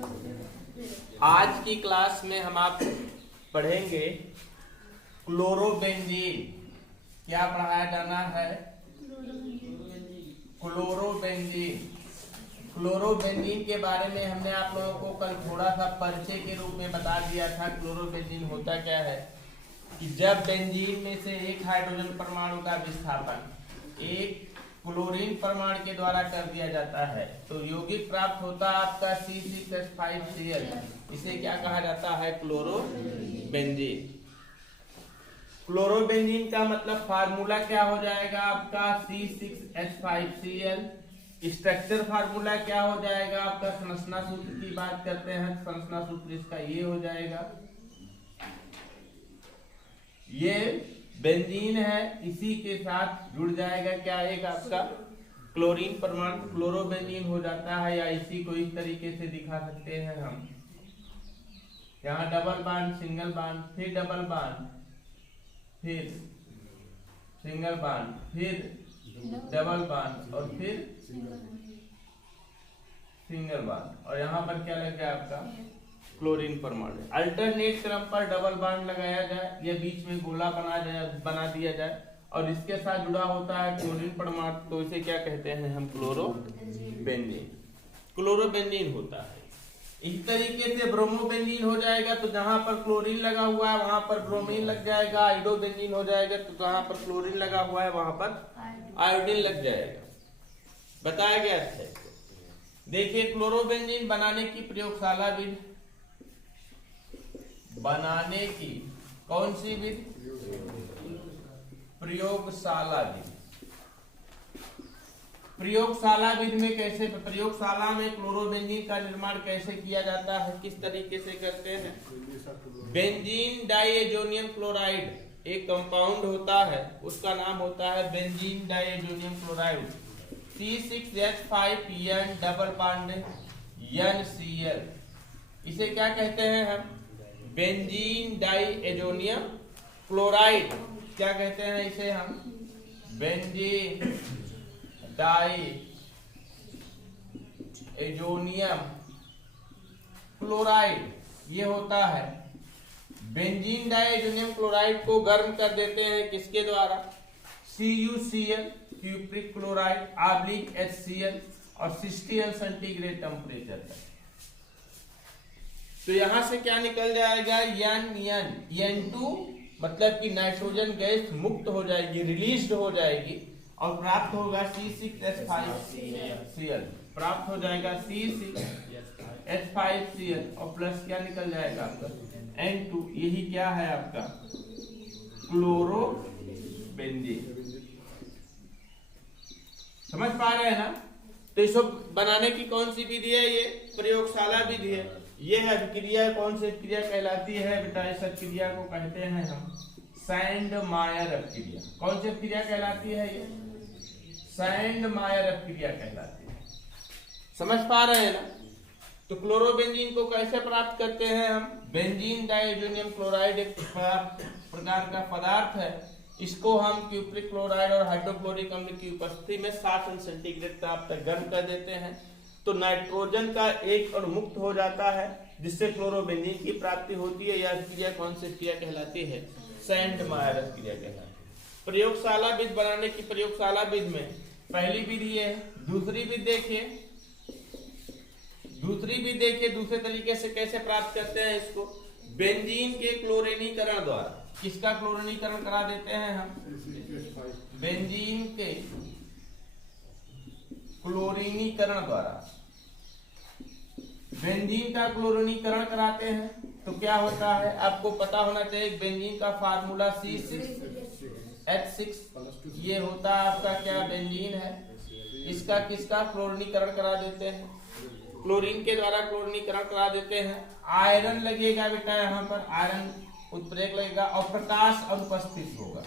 आज की क्लास में हम आप पढ़ेंगे क्लोरोबेंजीन। क्या पढ़ाया जाना है? क्लोरोबेंजीन। क्लोरोबेंजीन के बारे में हमने आप लोगों को कल थोड़ा सा परिचय के रूप में बता दिया था। क्लोरोबेंजीन होता क्या है कि जब बेंजीन में से एक हाइड्रोजन परमाणु का विस्थापन एक क्लोरीन परमाणु के द्वारा कर दिया जाता है तो यौगिक प्राप्त होता है आपका C6H5Cl। इसे क्या कहा जाता है? क्लोरोबेंजीन। क्लोरोबेंजीन का मतलब फार्मूला क्या हो जाएगा आपका? C6H5Cl। स्ट्रक्चर फार्मूला क्या हो जाएगा आपका? संरचना सूत्र की बात करते हैं, संरचना सूत्र इसका ये हो जाएगा। ये बेंजीन है, इसी के साथ जुड़ जाएगा क्या? एक आपका क्लोरीन परमाणु क्लोरोबेंजीन हो जाता है, या इसी को इस तरीके से दिखा सकते हैं हम। यहाँ डबल बॉन्ड, सिंगल बॉन्ड, फिर डबल बॉन्ड, फिर सिंगल बॉन्ड, फिर डबल बॉन्ड और फिर सिंगल बॉन्ड, और यहाँ पर क्या लग गया आपका? क्लोरीन परमाणु। अल्टरनेट क्रम पर डबल बॉन्ड लगाया जाए या बीच में गोला बना दिया जाए और इसके साथ जुड़ा होता है क्लोरीन परमाणु, तो इसे क्या कहते हैं हम? क्लोरोबेंजीन। क्लोरोबेंजीन होता है। इस तरीके से ब्रोमोबेंजीन हो जाएगा तो जहां पर क्लोरीन लगा हुआ है वहां पर ब्रोमीन लग जाएगा। आयोडोबेंजीन हो जाएगा तो जहां पर क्लोरीन लगा हुआ है वहां पर आयोडीन लग जाएगा। बताया गया है। देखिए क्लोरोबेंजीन बनाने की प्रयोगशाला विधि, बनाने की कौन सी विधि? प्रयोगशाला विधि। प्रयोगशाला विधि में कैसे, प्रयोगशाला में क्लोरोबेंजीन का निर्माण कैसे किया जाता है, किस तरीके से करते हैं? बेंजीन डाइएजोनियम क्लोराइड एक कंपाउंड होता है, उसका नाम होता है benzene diazonium chloride. C6H5N double bond NCl। इसे क्या कहते हैं हम? Benzene diazonium chloride. क्या कहते हैं इसे हम? बेंजीन डाइएजोनियम क्लोराइड ये होता है। बेंजीन डाइएजोनियम क्लोराइड को गर्म कर देते हैं किसके द्वारा? CuCl क्यूप्रिक क्लोराइड (HCl) और 60 सेंटीग्रेड टेम्परेचर पर। तो यहां से क्या निकल जाएगा? N2 मतलब कि नाइट्रोजन गैस मुक्त हो जाएगी, रिलीज हो जाएगी और प्राप्त होगा C6H5Cl। प्राप्त हो जाएगा C6H5Cl और प्लस क्या निकल जाएगा आपका? N2। यही क्या है आपका? क्लोरोबेंजीन। समझ पा रहे हैं ना? तो इसको बनाने की कौन सी विधि है? ये प्रयोगशाला विधि है। ये है अभिक्रिया। कौन सी क्रिया कहलाती है बेटा? इस क्रिया को कहते हैं हम सैंडमायर अभिक्रिया। कौन सी अभिक्रिया कहलाती है? ये सैंडमायर अभिक्रिया कहलाती है। समझ पा रहे हैं ना? तो क्लोरोबेंजीन को कैसे प्राप्त करते हैं हम? बेंजीन डाइएजोनियम क्लोराइड एक प्रकार का पदार्थ है। इसको हम क्यूप्रिक क्लोराइड और हाइड्रोक्लोरिक अम्ल की उपस्थिति में 60 सेंटीग्रेड तापमान गर्म कर देते हैं तो नाइट्रोजन का एक अणु मुक्त हो जाता है जिससे क्लोरोबेंजीन की प्राप्ति होती है। यह क्रिया कौन सी क्रिया कहलाती है? सैंडमायर क्रिया कहलाती है। प्रयोगशाला विधि बनाने की प्रयोगशाला विधि में पहली विधि है। दूसरी विधि देखिए, दूसरे तरीके से कैसे प्राप्त करते हैं इसको? बेंजीन के क्लोरीनीकरण द्वारा। किसका क्लोरीनीकरण करा देते हैं हम? बेंजीन के क्लोरीनीकरण द्वारा। बेंजीन का क्लोरीनीकरण कराते हैं तो क्या होता है? आपको पता होना चाहिए बेंजीन का फार्मूला C6H6 ये होता है आपका क्या? बेंजीन है। इसका किसका क्लोरीनीकरण करा देते हैं? क्लोरीन के द्वारा क्लोरीनीकरण करा देते हैं। आयरन लगेगा बेटा, यहाँ पर आयरन उत्प्रेरक लगेगा और प्रकाश अनुपस्थित होगा।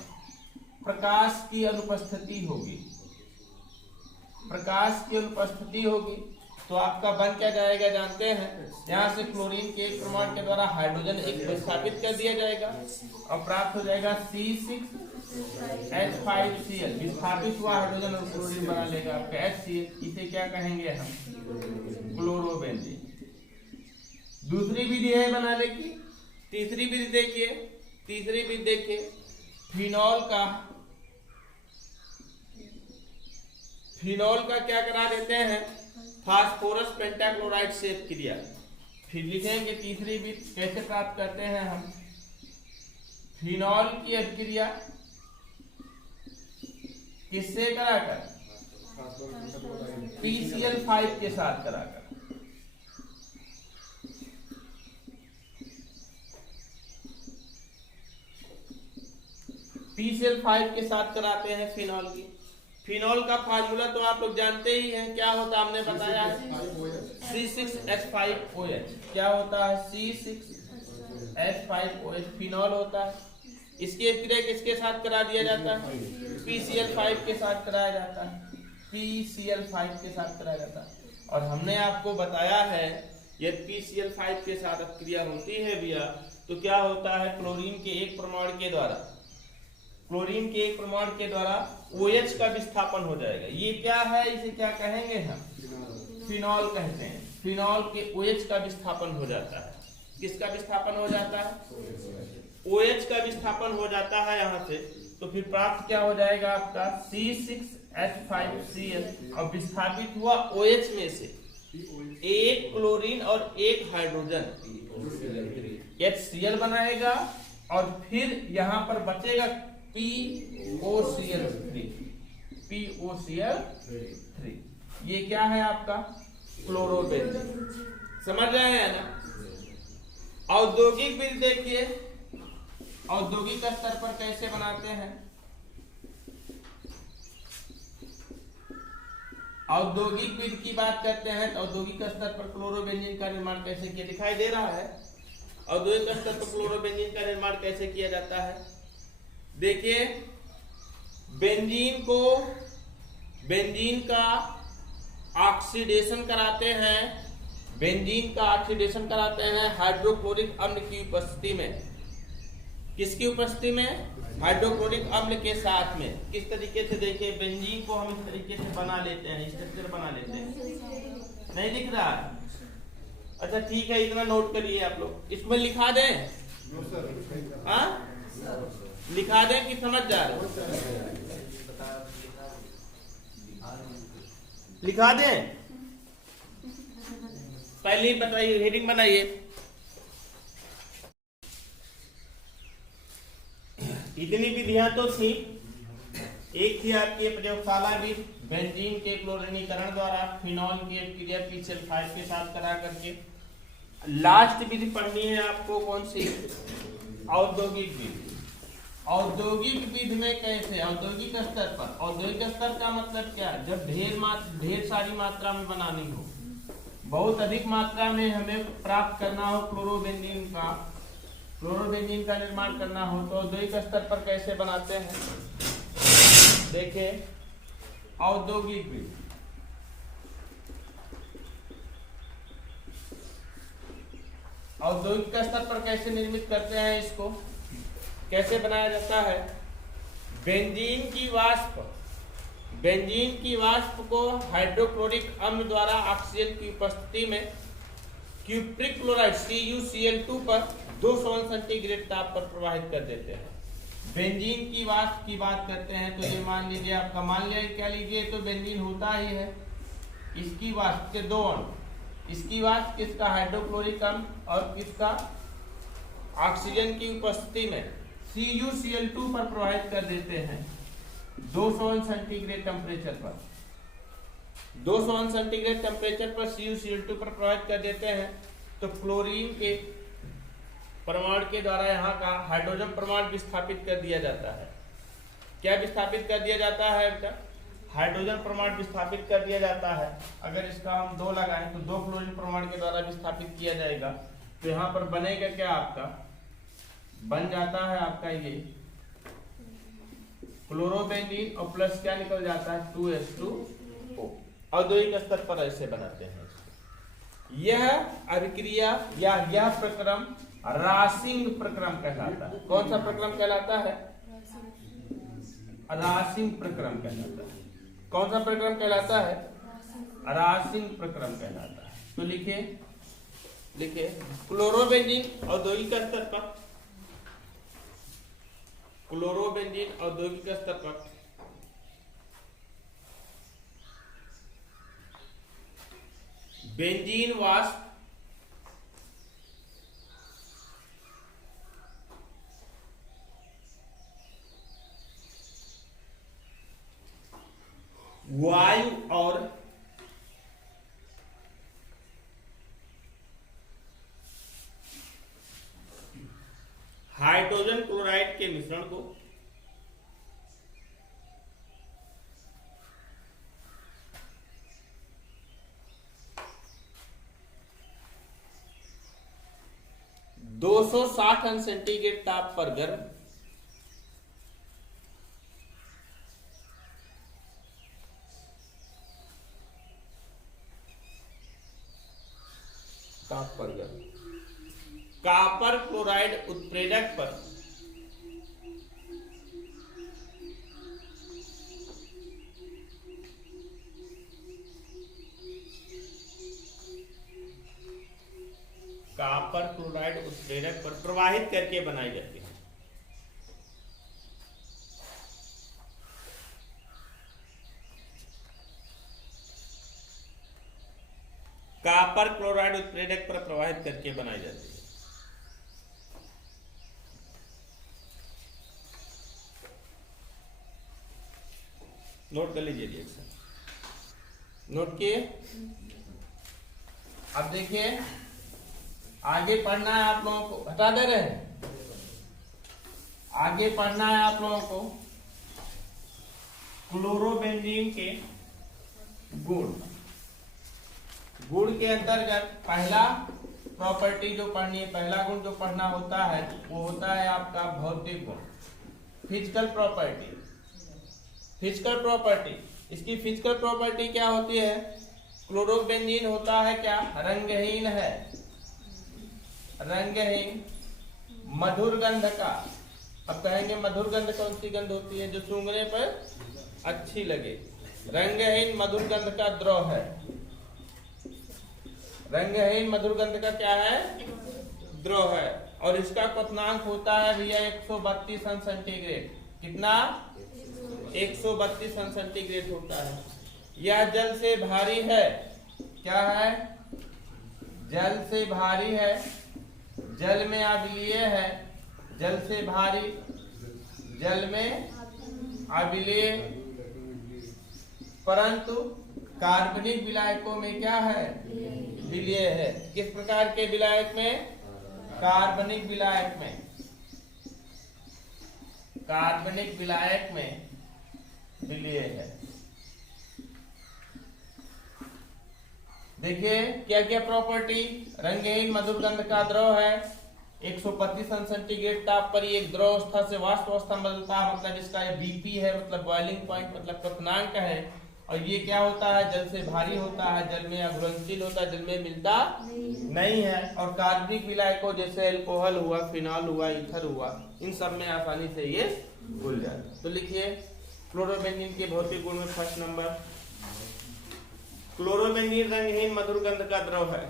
प्रकाश की अनुपस्थिति होगी, प्रकाश की अनुपस्थिति होगी तो आपका बन क्या जाएगा जानते हैं? यहाँ से क्लोरीन के एक परमाणु के द्वारा हाइड्रोजन एक विस्थापित कर दिया जाएगा और प्राप्त हो जाएगा C6H5Cl। विस्थापित हुआ हाइड्रोजन और क्लोरीन बना लेगा आपका HCl। इसे क्या कहेंगे हम? क्लोरोबेंजीन। दूसरी विधि है बनाने की। तीसरी विधि देखिए, फिनॉल का क्या करा देते हैं, फास्फोरस पेंटाक्लोराइड से क्रिया। फिर लिखेंगे तीसरी विधि कैसे प्राप्त करते हैं हम, फिनॉल की अभिक्रिया किससे कराकर, PCl5 के साथ कराकर। PCl5 के साथ कराते हैं फिनॉल की। फिनॉल का फार्मूला तो आप लोग जानते ही हैं, क्या होता है हमने बताया है, C6H5OH। क्या होता है, C6H5OH फिनॉल होता है। इसकी अभिक्रिया किसके साथ करा दिया जाता है, PCl5 के साथ कराया जाता है, PCl5 के साथ कराया जाता है। और हमने आपको बताया है ये PCl5 के साथ अभिक्रिया होती है भैया तो क्या होता है, क्लोरीन के एक परमाणु के द्वारा OH का विस्थापन हो जाएगा। ये क्या है, इसे क्या कहेंगे हम, फिनॉल कहते हैं। फिनॉल के OH का विस्थापन हो जाता है। किसका विस्थापन हो जाता है, OH का विस्थापन हो जाता है यहाँ से। तो फिर प्राप्त क्या हो जाएगा आपका C6H5Cl, और विस्थापित हुआ OH में से एक क्लोरीन और एक हाइड्रोजन HCl बनाएगा, और फिर यहाँ पर बचेगा POCl3। ये क्या है आपका, क्लोरोबेंजीन। समझ रहे हैं ना। औद्योगिक विधि देखिए, औद्योगिक स्तर पर कैसे बनाते हैं। औद्योगिक विधि की बात करते हैं तो औद्योगिक स्तर पर क्लोरोबेंजीन का निर्माण कैसे किया, दिखाई दे रहा है। औद्योगिक स्तर पर क्लोरोबेंजीन का निर्माण कैसे किया जाता है, देखिए बेंजीन का ऑक्सीडेशन कराते हैं, हाइड्रोक्लोरिक अम्ल की उपस्थिति में। किसकी उपस्थिति में, हाइड्रोक्लोरिक अम्ल के साथ में। किस तरीके से, देखिए बेंजीन को हम इस तरीके से बना लेते हैं, स्ट्रक्चर बना लेते हैं। नहीं दिख रहा है, अच्छा ठीक है, इतना नोट करिए आप लोग। इसमें लिखा दें, हाँ लिखा दें कि समझ जा रहे, लिखा दें। पहले ही बताइए, हेडिंग बनाइए। इतनी विधियां तो थी। एक थी आपकी प्रयोगशाला विधि, बेंजीन के क्लोरीनीकरण द्वारा फिनॉल की अभिक्रिया PCl5 के साथ करा करके। लास्ट विधि पढ़नी है आपको, कौन सी, औद्योगिक विधि। औद्योगिक विधि में कैसे, औद्योगिक स्तर पर। औद्योगिक स्तर का मतलब क्या, जब ढेर सारी मात्रा में बनानी हो, बहुत अधिक मात्रा में हमें प्राप्त करना हो क्लोरोबेंजीन का निर्माण करना हो, तो औद्योगिक स्तर पर कैसे बनाते हैं। देखिए औद्योगिक विधि, औद्योगिक स्तर पर कैसे निर्मित करते हैं, इसको कैसे बनाया जाता है। बेंजीन की वाष्प को हाइड्रोक्लोरिक अम्ल द्वारा ऑक्सीजन की उपस्थिति में क्यूप्रिक क्लोराइड CuCl2 पर 200 सेंटीग्रेड ताप पर प्रवाहित कर देते हैं। बेंजीन की वाष्प की बात करते हैं तो ये मान लीजिए आपका, मान लिया क्या लीजिए, तो बेंजीन होता ही है, इसकी वाष्प के दो अणु, इसकी वाष्प किसका, हाइड्रोक्लोरिक अम्ल, और किसका, ऑक्सीजन की उपस्थिति में CuCl2 पर प्रवाहित कर देते हैं 200 सेंटीग्रेड टेम्परेचर पर। 200 सेंटीग्रेड टेम्परेचर पर CuCl2 पर प्रवाहित कर देते हैं, तो क्लोरीन के परमाणु के द्वारा यहाँ का हाइड्रोजन परमाणु विस्थापित कर दिया जाता है। क्या विस्थापित कर दिया जाता है बेटा, हाइड्रोजन परमाणु विस्थापित कर दिया जाता है। अगर इसका हम 2 लगाएं तो 2 क्लोरीन परमाणु के द्वारा विस्थापित किया जाएगा, तो यहाँ पर बनेगा क्या, आपका बन जाता है आपका ये क्लोरोबेंजीन, और प्लस क्या निकल जाता है 2H2O। औद्योगिक स्तर पर ऐसे बनाते हैं। यह अभिक्रिया या यह प्रक्रम रासिंग प्रक्रम कहलाता है। कौन सा प्रक्रम कहलाता है, रासिंग प्रक्रम कहलाता है। कौन सा प्रक्रम कहलाता है, रासिंग प्रक्रम कहलाता है। तो लिखिए लिखिए क्लोरोबेंजीन औद्योगिक स्तर पर, क्लोरोबेंजीन औद्योगिक स्तर पर बेंजीन वाष्प वायु और हाइड्रोजन क्लोराइड के मिश्रण को दो सौ 60 अंश सेंटीग्रेड ताप पर गर्म ताप पर गर्म कॉपर क्लोराइड उत्प्रेरक पर कॉपर क्लोराइड उत्प्रेरक पर प्रवाहित करके बनाई जाती है। कॉपर क्लोराइड उत्प्रेरक पर प्रवाहित करके बनाई जाती है। नोट कर लीजिए रिएक्शन, नोट किए। अब देखिए आगे पढ़ना है आप लोगों को, हटा दे रहे हैं, आगे पढ़ना है आप लोगों को क्लोरोबेंजीन के गुण। गुण के अंतर्गत पहला प्रॉपर्टी जो पढ़नी है, पहला गुण जो पढ़ना होता है वो होता है आपका भौतिक गुण, फिजिकल प्रॉपर्टी। फिजिकल प्रॉपर्टी, इसकी फिजिकल प्रॉपर्टी क्या होती है? क्लोरोबेंजीन होता है क्या? रंगहीन है, रंगहीन, मधुर गंध का। अब कहेंगे मधुर गंध कौन सी गंध होती है? जो सूंघने पर अच्छी लगे। रंगहीन मधुर गंध का द्रव है, रंगहीन मधुर गंध का क्या है? द्रव है। और इसका क्वथनांक होता है भैया 132 अंश सेंटीग्रेड। कितना? 132 अंश सेंटीग्रेड होता है। यह जल से भारी है, क्या है? जल से भारी है, जल में अम्लीय है, जल से भारी, जल में अम्लीय, परंतु कार्बनिक विलायकों में क्या है? विलीय है। किस प्रकार के विलायक में? कार्बनिक विलायक में, कार्बनिक विलायक में विलीय है। देखिए क्या क्या प्रॉपर्टी? रंगहीन मधुर गंध का द्रव है, 132 अंश सेंटीग्रेड ताप पर ये एक द्रव अवस्था से वाष्प अवस्था में बदलता है, मतलब इसका ये बीपी है, मतलब बॉइलिंग पॉइंट, मतलब क्वथनांक है। और ये क्या होता है? जल से भारी होता है, जल में अघुलनशील होता है, जल में मिलता नहीं है। और कार्बनिक विलायकों जैसे अल्कोहल हुआ, फिनॉल हुआ, ईथर हुआ, इन सब में आसानी से ये घुल जाता है। तो लिखिए क्लोरोबेंजीन के भौतिक गुण में फर्स्ट नंबर, क्लोरोबेंजीन रंगहीन मधुर गंध का द्रव है।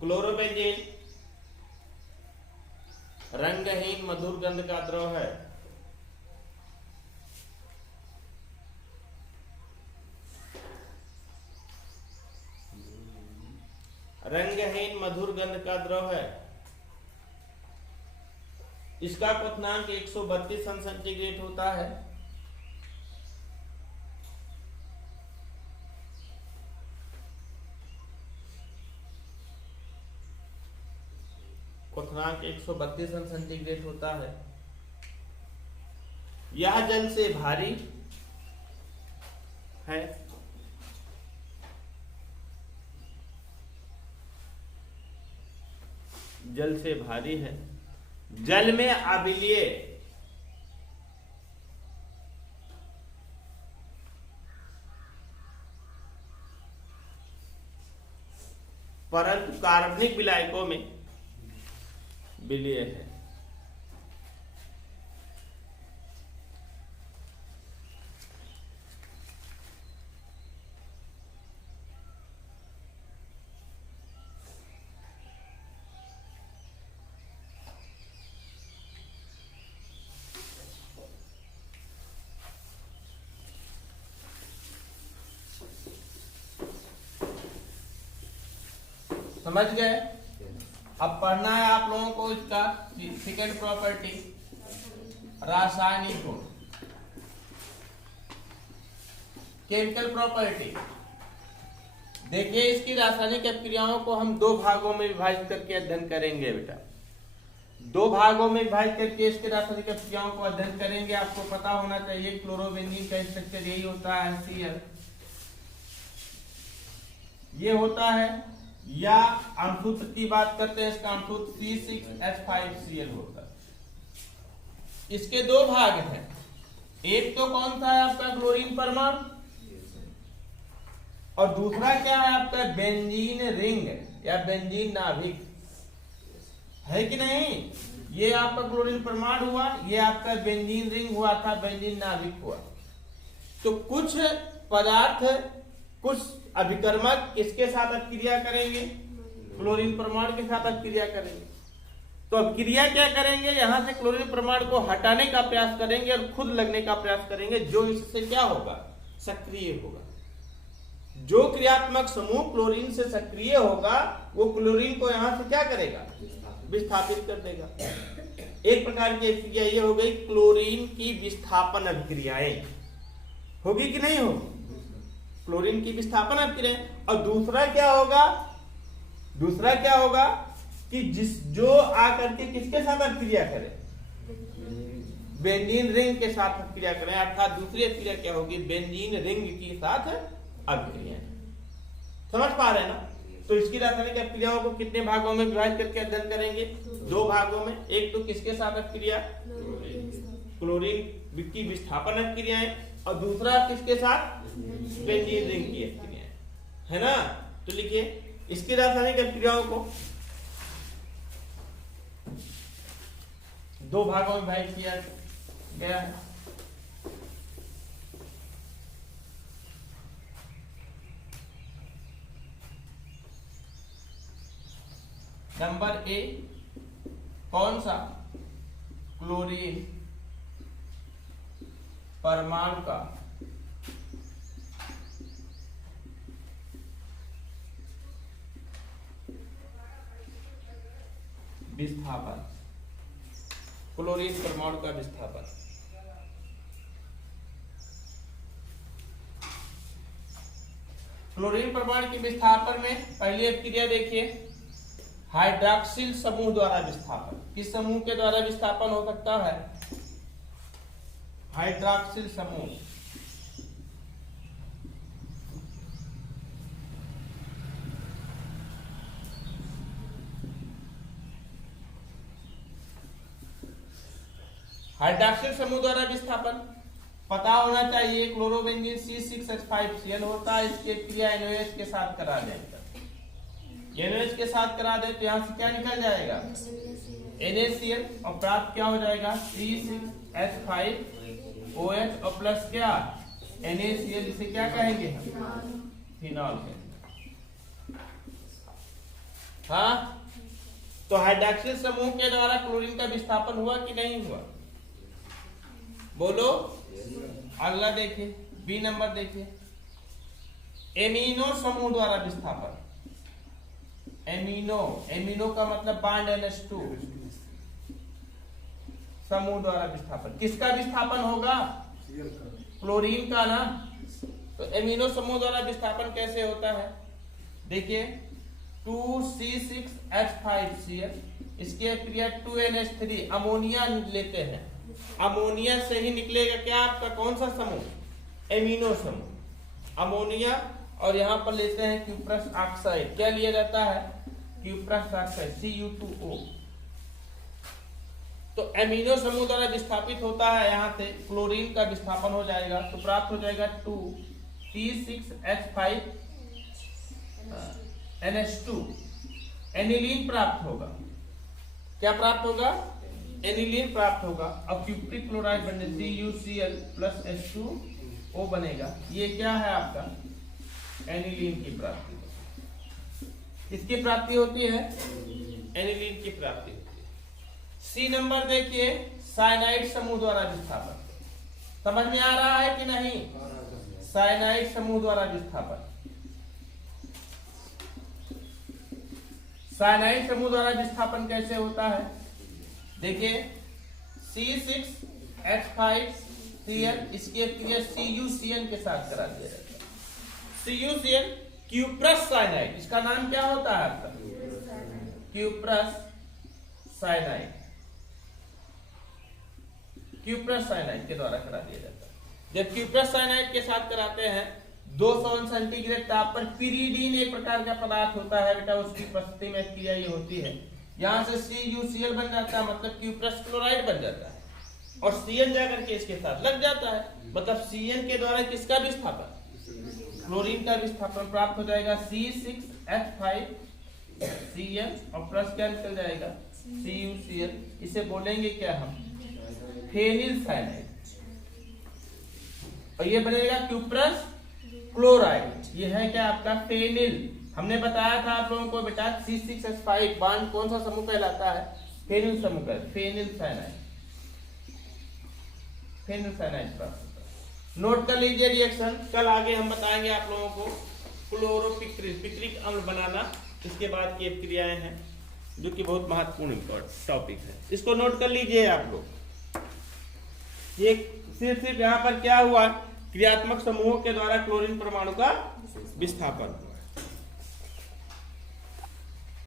क्लोरोबेंजीन रंगहीन मधुर गंध का द्रव है। रंगहीन मधुर गंध का द्रव है। इसका क्वथनांक 132 अंश सेंटीग्रेड होता है। क्वथनांक 132 अंश सेंटीग्रेड होता है। यह जल से भारी है, जल से भारी है, जल में अम्लीय, परंतु कार्बनिक विलायकों में विलीय है। समझ गए? अब पढ़ना है आप लोगों को इसका सेकेंड प्रॉपर्टी, रासायनिक गुण, केमिकल प्रॉपर्टी। देखिए इसकी रासायनिक अभिक्रियाओं को हम दो भागों में विभाजित करके अध्ययन करेंगे बेटा। दो भागों में विभाजित करके इसके रासायनिक अभिक्रियाओं को अध्ययन करेंगे। आपको पता होना चाहिए क्लोरोबेंजीन का स्ट्रक्चर यही होता है, HCl ये होता है, या अणुसूत्र की बात करते हैं, इसका अणुसूत्र C6H5Cl होता है। इसके दो भाग हैं, एक तो कौन सा है आपका क्लोरीन परमाणु, और दूसरा क्या है आपका बेंजीन रिंग या बेंजीन नाभिक, है कि नहीं? ये आपका क्लोरीन परमाणु हुआ, ये आपका बेंजीन रिंग हुआ था, बेंजीन नाभिक हुआ। तो कुछ पदार्थ, कुछ अभिकर्मक किसके साथ अभिक्रिया करेंगे? क्लोरीन परमाणु के साथ अभिक्रिया करेंगे। तो अभिक्रिया क्या करेंगे? यहां से क्लोरीन परमाणु को हटाने का प्रयास करेंगे और खुद लगने का प्रयास करेंगे, जो इससे क्या होगा? सक्रिय होगा। जो क्रियात्मक समूह क्लोरीन से सक्रिय होगा वो क्लोरीन को यहां से क्या करेगा? विस्थापित कर देगा। एक प्रकार की अभिक्रिया ये हो गई क्लोरीन की विस्थापन अभिक्रियाएं, होगी कि नहीं होगी? क्लोरीन की विस्थापन अभिक्रिया। और दूसरा क्या होगा? दूसरा क्या होगा कि जो आकर के किसके साथ अभिक्रिया करे? बेंजीन रिंग के साथ अभिक्रिया करें, अर्थात दूसरी अभिक्रिया क्या होगी? बेंजीन रिंग के साथ अभिक्रिया। समझ पा रहे हैं ना? तो इसकी रासायनिक अभिक्रियाओं को कितने भागों में विभाजित करके अध्ययन करेंगे? दो भागों में। एक तो किसके साथ अभिक्रिया? क्लोरीन की विस्थापन अभिक्रियाएं, और दूसरा किसके साथ? बेंजीन रिंग की अभिक्रियाएं, है ना? तो लिखिए इसकी रासायनिक अभिक्रियाओं को दो भागों में विभाजित किया गया है। नंबर ए, कौन सा? क्लोरीन परमाणु का विस्थापन, क्लोरीन परमाणु का विस्थापन। क्लोरीन परमाणु के विस्थापन में पहली अभिक्रिया देखिए, हाइड्रॉक्सिल समूह द्वारा विस्थापन। किस समूह के द्वारा विस्थापन हो सकता है? हाइड्रॉक्सिल समूह। हाइड्रॉक्सिल समूह द्वारा विस्थापन पता होना चाहिए। क्लोरोबेंजीन C6H5Cl होता है, इसकी क्रिया NaOH के साथ करा देंगे। NaOH के साथ करा दे तो यहां से क्या निकल जाएगा? NaCl, और प्राप्त क्या हो जाएगा? C6H5OH और प्लस क्या? NaCl, जिसे क्या कहेंगे हम? फिनॉल कहेंगे। हाँ, तो हाइड्रॉक्सिल समूह के द्वारा क्लोरीन का विस्थापन हुआ कि नहीं हुआ? बोलो। अगला देखिए, बी नंबर देखिए, एमिनो समूह द्वारा विस्थापन। एमिनो, एमिनो का मतलब बॉन्ड NH2 समूह द्वारा विस्थापन। किसका विस्थापन होगा? क्लोरीन का ना। तो एमिनो समूह द्वारा विस्थापन कैसे होता है? देखिए 2C6H5Cl, इसके क्रिया 2NH3, अमोनिया लेते हैं, अमोनिया से ही निकलेगा क्या आपका? कौन सा समूह? एमिनो समूह। अमोनिया, और यहां पर लेते हैं क्यूप्रस ऑक्साइड। क्या लिया जाता है? Cuprous oxide, Cu2O। तो एमिनो समूह द्वारा विस्थापित होता है, यहां से क्लोरीन का विस्थापन हो जाएगा, तो प्राप्त हो जाएगा 2C6H5NH2। एनिलीन प्राप्त होगा। क्या प्राप्त होगा? एनिलीन प्राप्त होगा, और क्यूप्रिक क्लोराइड बनने CuCl प्लस H2O बनेगा। ये क्या है आपका? एनिलीन की प्राप्ति। किसकी प्राप्ति होती है? एनिलीन की प्राप्ति होती है। सी नंबर देखिए, साइनाइड समूह द्वारा विस्थापन। समझ में आ रहा है कि नहीं? साइनाइड समूह द्वारा विस्थापन। साइनाइड समूह द्वारा विस्थापन कैसे होता है? देखिए C6H5Cl इसकी क्रिया CuCl के साथ करा दिया जाता है। CuCl क्यूप्रस साइनाइड, इसका नाम क्या होता है आपका? क्यूप्रस साइनाइड, क्यूप्रस साइनाइड के द्वारा करा दिया जाता है। जब क्यूप्रस साइनाइड के साथ कराते हैं 200 सेंटीग्रेड ताप पर पिरीडीन एक प्रकार का पदार्थ होता है बेटा, उसकी उपस्थिति में क्रिया ये होती है। यहाँ से CuCl बन जाता है, मतलब क्यूप्रस क्लोराइड बन जाता है, और Cl जाकर के इसके साथ लग जाता है, मतलब Cl के द्वारा किसका विस्थापन? क्लोरीन का विस्थापन प्राप्त हो जाएगा। C6H5Cl और प्लस क्या निकल जाएगा? CuCl। इसे बोलेंगे क्या हम? फेनिल साइनाइड, और ये बनेगा क्यूप्रस क्लोराइड। ये है क्या आपका? फेनिल। हमने बताया था आप लोगों को बेटा C6H5 बांड कौन सा समूह कहलाता है? फेनिल समूह का, फेनिल साइनाइड, फेनिल साइनाइड प्राप्त होता है। नोट कर लीजिए रिएक्शन, कल आगे हम बताएंगे आप लोगों को पिक्रिक अम्ल बनाना, इसके बाद की क्रियाएं हैं जो कि बहुत महत्वपूर्ण टॉपिक है, इसको नोट कर लीजिए आप लोग। ये सिर्फ यहाँ पर क्या हुआ? क्रियात्मक समूहों के द्वारा क्लोरीन परमाणु का विस्थापन।